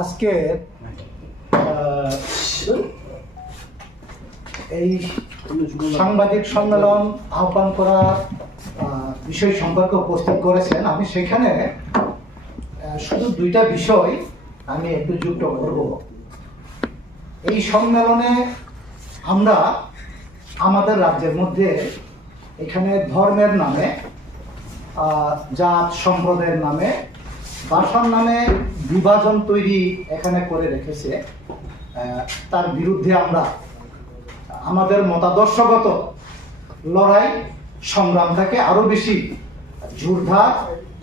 আজকে এই সাংবাদিক সম্মেলন আহ্বান করার বিষয় সম্পর্কে উপস্থিত করেছেন। আমি সেখানে শুধু দুইটা বিষয় আমি একটু যুক্ত করব। এই সম্মেলনে আমরা আমাদের রাজ্যের মধ্যে এখানে ধর্মের নামে, জাত সম্প্রদায়ের নামে, ভাষার নামে বিভাজন তৈরি এখানে করে রেখেছে। তার বিরুদ্ধে আমরা আমাদের মতাদর্শগত লড়াই সংগ্রামটাকে আরো বেশি জোরদার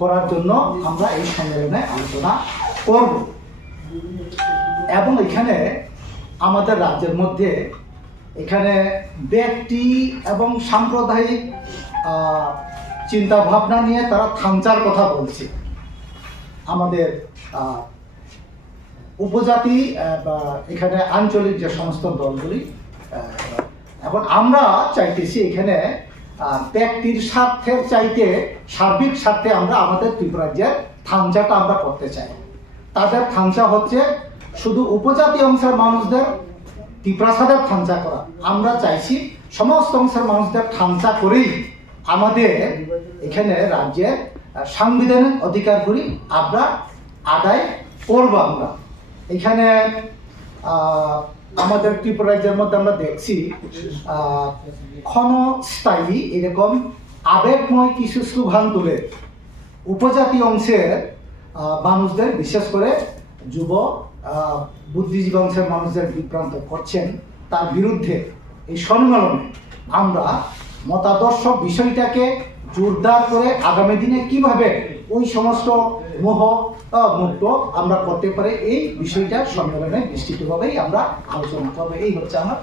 করার জন্য আমরা এই সম্মেলনে আলোচনা করব। এবং এখানে আমাদের রাজ্যের মধ্যে এখানে ব্যক্তি এবং সাম্প্রদায়িক চিন্তা ভাবনা নিয়ে তারা থামচার কথা বলছে। আমাদের উপজাতি বা এখানে আঞ্চলিক যে সমস্ত দলগুলি, এখন আমরা চাইতেছি এখানে ব্যক্তির স্বার্থের চাইতে সার্বিক স্বার্থে আমরা আমাদের ত্রিপুরাজ্যের থামচাটা আমরা করতে চাই। তাদের থামচা হচ্ছে শুধু উপজাতি অংশের মানুষদের ত্রিপ্রাসাদের থামচা করা। আমরা চাইছি সমস্ত অংশের মানুষদের থামচা করেই আমাদের এখানে রাজ্যের সাংবিধানিক অধিকারগুলি আমরা আদায় করব। আমরা এখানে আমাদের ত্রিপুরা রাজ্যের মধ্যে আমরা দেখছি ক্ষণস্থায়ী এরকম আবেগময় কিছু স্লোগান তুলে উপজাতি অংশের মানুষদের, বিশেষ করে যুব বুদ্ধিজীবী অংশের মানুষদের বিভ্রান্ত করছেন। তার বিরুদ্ধে এই সম্মেলনে আমরা মতাদর্শ বিষয়টাকে জোরদার করে আগামী দিনে কিভাবে ওই সমস্ত মুক্ত আমরা করতে পারি, এই বিষয়টা সম্মেলনে বিস্তৃতভাবেই আমরা আলোচনা করবো। এই হচ্ছে আমার